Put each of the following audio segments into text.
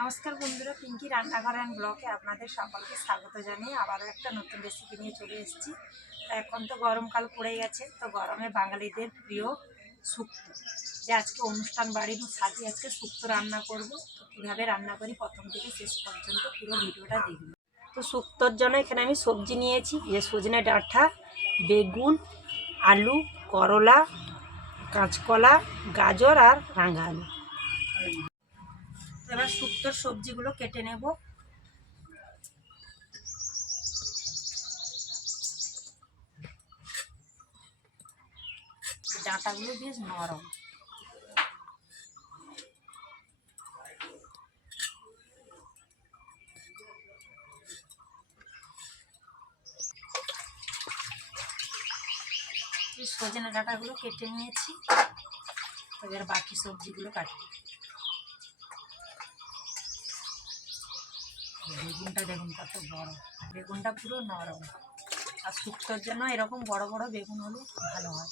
নমস্কার বন্ধুরা, পিঙ্কি রান্নাঘর অ্যান্ড ব্লকে আপনাদের সকলকে স্বাগত জানিয়ে আবারও একটা নতুন রেসিপি নিয়ে চলে এসেছি। এখন তো গরমকাল পড়ে গেছে, তো গরমে বাঙালিদের প্রিয় শুক্তো। যে আজকে অনুষ্ঠান বাড়ির সাথে আজকে শুক্তো রান্না করব, তো কীভাবে রান্না করি প্রথম থেকে শেষ পর্যন্ত পুরো ভিডিওটা দেখুন। তো শুক্তোর জন্য এখানে আমি সবজি নিয়েছি যে সজনে ডাঁটা বেগুন, আলু, করলা, কাঁচকলা, গাজর আর রাঙা আলু এবার শুক্তোর সবজিগুলো কেটে নেব। ডাঁটাগুলো বেশ নরম। সজনে ডাঁটাগুলো কেটে নিয়েছি। এবার বাকি সবজিগুলো কাটি বেগুনটা দেখুন কত বড় বেগুনটা পুরো নরম। আর শুক্তোর জন্য এরকম বড় বড় বেগুন হলে ভালো হয়।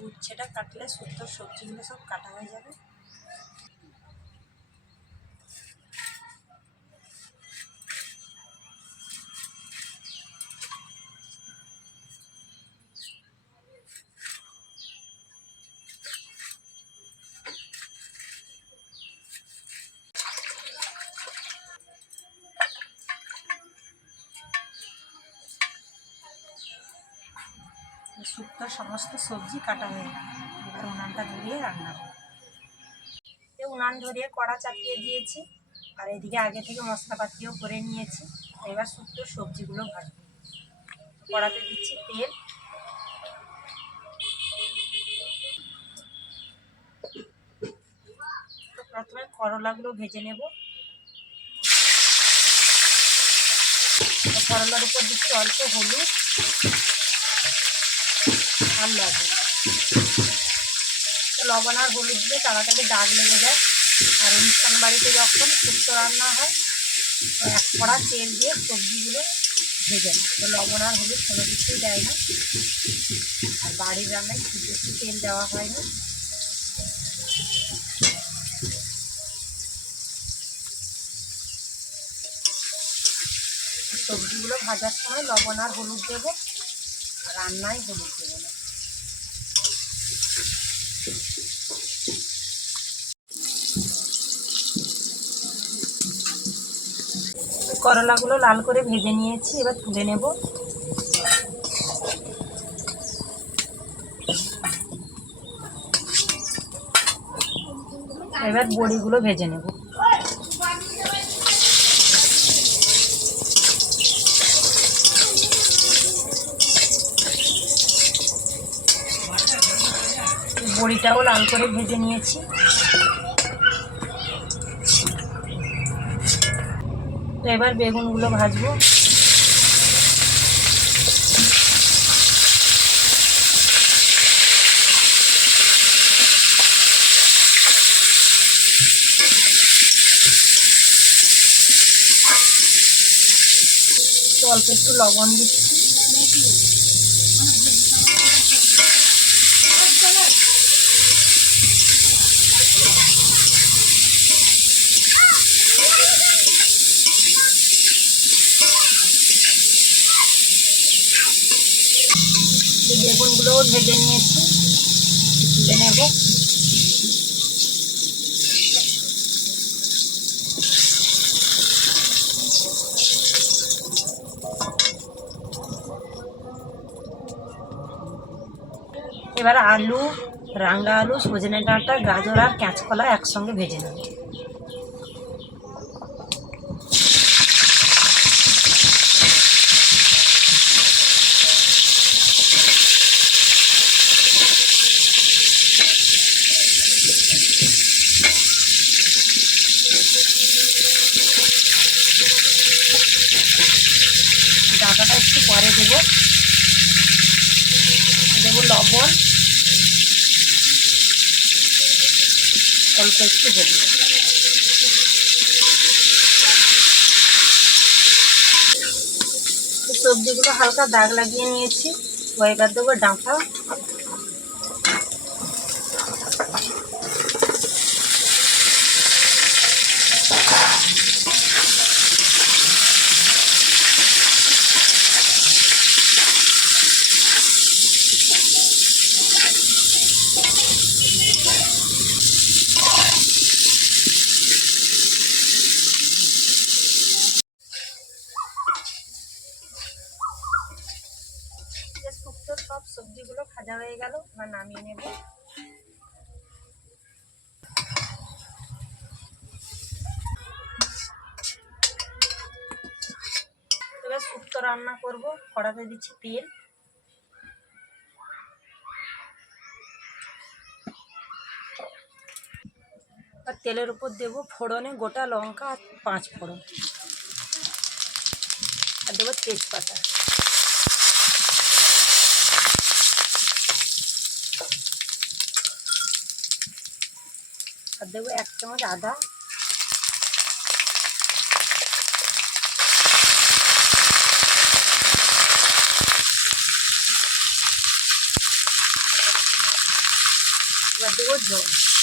উচ্ছেটা কাটলে সুন্দর সবজিগুলো সব কাটা হয়ে যাবে। শুক্তোর সমস্ত সবজি কাটা হয়ে গেল। এবার উনানটা ধরিয়ে রান্না করব। উনান ধরিয়ে কড়া চাপিয়ে দিয়েছি। আর এদিকে আগে থেকে মশলাপাতিও করে নিয়েছি। এবার শুক্তোর সবজিগুলো ভাজবো। কড়াতে দিচ্ছি তেল। প্রথমে করলাগুলো ভেজে নেব। করলার উপর দিচ্ছি অল্প হলুদ। আর লবণ। লবণ আর হলুদ দিয়ে তাড়াতাড়ি দাগ লেগে যায়। আর অনুষ্ঠান বাড়িতে যখন শুক্তো রান্না হয় এক কড়া তেল দিয়ে সবজিগুলো ভেজে তো লবণ আর হলুদ কোনো কিছুই দেয় না। আর বাড়ির রান্নায় খুব বেশি তেল দেওয়া হয় না। সবজিগুলো ভাজার সময় লবণ আর হলুদ দেবো। রান্নায় হলুদ দেবো না। করলাগুলো লাল করে ভেজে নিয়েছি, এবার তুলে নেব। এবার বড়িগুলো ভেজে নেব। বড়িটাও লাল করে ভেজে নিয়েছি। তো এবার বেগুনগুলো ভাজবো। অল্প একটু লবণ দিচ্ছি। বেগুনগুলোও ভেজে নিয়েছি। তুলে নেব। এবার আলু রাঙ্গা আলু, সজনে ডাঁটা, গাজর আর কাঁচকলা একসঙ্গে ভেজে নেব ডাঁটাটা একটু পরে দেবো। দেবো লবণ। অল্প একটু হলুদ। সবজিগুলো হালকা দাগ লাগিয়ে নিয়েছি। এবার দেবো ডাঁটা যে শুক্তোর সব সবজিগুলো ভাজা হয়ে গেল, এবার নামিয়ে নেব। এবার শুক্তো রান্না করব, কড়াতে দিচ্ছি তেল। আর তেলের উপর দেবো ফোড়নে গোটা লঙ্কা আর পাঁচ ফোড়ন। আর দেবো তেজপাতা। আর দেবো এক চামচ আদা এবার দেবো জল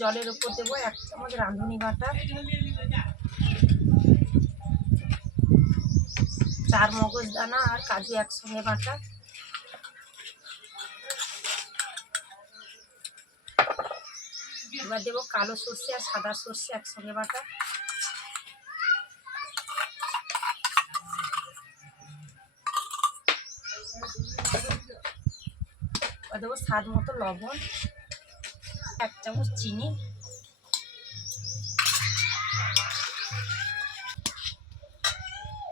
জলের উপর দেবো, এক চামচ রাঁধুনি বাটা। চার মগজ দানা আর কাজু একসঙ্গে বাটা। এবার দেবো কালো সর্ষে আর সাদা সর্ষে একসঙ্গে বাটা। এবার দেবো স্বাদ মতো লবণ। এক চামচ চিনি।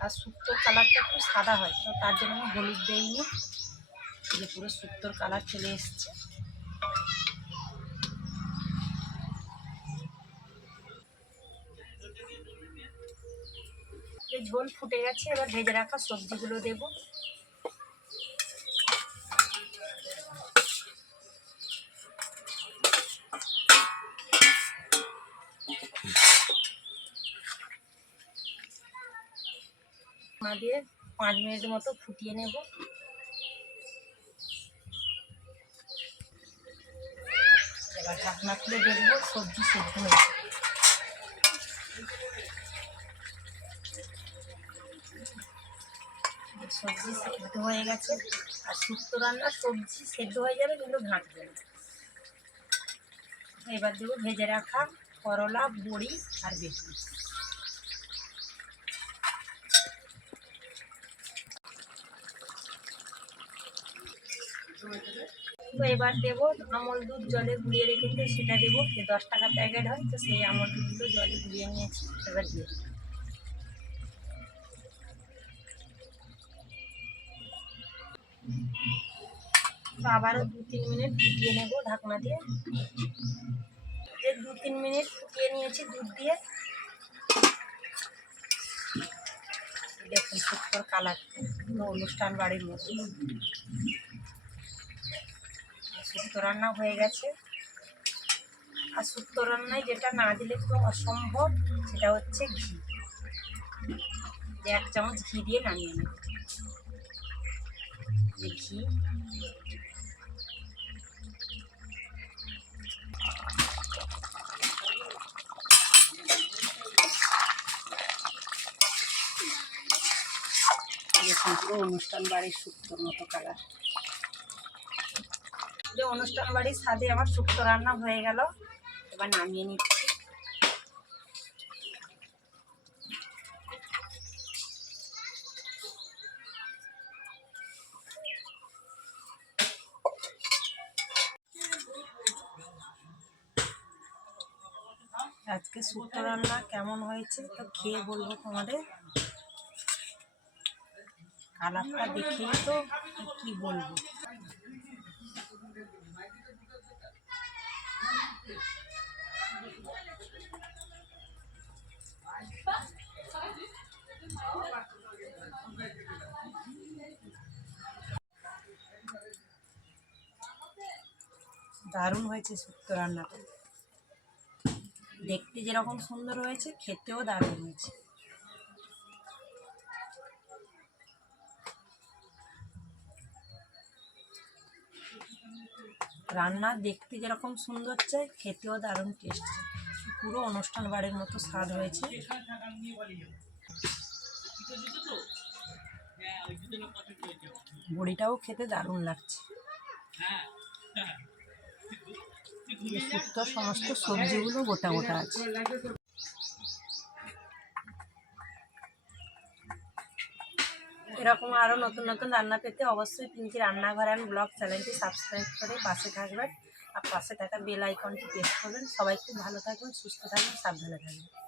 আর শুক্তোর কালারটা একটু সাদা হয়, তো তার জন্য আমি হলুদ দেইনি। যে পুরো শুক্তোর কালার চলে এসছে। ঝোল ফুটে গেছে, এবার ভেজে রাখা সবজিগুলো দেবো। মা দিয়ে পাঁচ মিনিট মতো ফুটিয়ে নেব। এবার ঢাকনা খুলে দেখব সবজি সেদ্ধ হয়েছে। সবজি সেদ্ধ হয়ে গেছে। আর শুক্তো রান্না সবজি সেদ্ধ হয়ে যাবে কিন্তু ঘাঁটবে এবার দেবো ভেজে রাখা করলা, বড়ি আর বেগুন। তো এবার দেবো আমল দুধ জলে গুলিয়ে রেখেছে সেটা দেবো, যে দশ টাকা প্যাকেট হয়, তো সেই আমল দুধগুলো জলে গুলিয়ে নিয়েছি, এবার দিয়ে তো আবারও দু তিন মিনিট ফুটিয়ে নেব ঢাকনা দিয়ে। যে দু তিন মিনিট ফুটিয়ে নিয়েছি দুধ দিয়ে, দেখুন সুন্দর কালার অনুষ্ঠান বাড়ির মতো শুক্তো রান্না হয়ে গেছে। আর শুক্তো রান্নায় যেটা না দিলে তো অসম্ভব, সেটা হচ্ছে ঘি। যে এক চামচ ঘি দিয়ে নামিয়ে নেব। ঘি। অনুষ্ঠান বাড়ির শুক্তোর মতো কালার যে অনুষ্ঠান বাড়ির স্বাদে আমার শুক্তো রান্না হয়ে গেল, এবার নামিয়ে নিচ্ছি। আজকে শুক্তো রান্না কেমন হয়েছে তো খেয়ে বলব তোমাদের। কালারটা দেখেই তো কি বলব। দারুণ হয়েছে শুক্তো রান্নাটা। দেখতে যেরকম সুন্দর হয়েছে, খেতেও দারুণ হয়েছে। রান্না দেখতে যেরকম সুন্দর চাই, খেতেও দারুণ টেস্ট পুরো অনুষ্ঠান বাড়ির মতো স্বাদ হয়েছে। বড়িটাও খেতে দারুণ লাগছে। এই শুক্তো সমস্ত সবজিগুলো গোটা গোটা আছে। এরকম আরও নতুন নতুন রান্না পেতে অবশ্যই পিঙ্কি রান্নাঘর অ্যান্ড ব্লগ চ্যানেলটি সাবস্ক্রাইব করে পাশে থাকবেন। আর পাশে থাকা বেল আইকনটি প্রেস করবেন। সবাই খুব ভালো থাকবেন, সুস্থ থাকবেন, সাবধানে থাকবেন।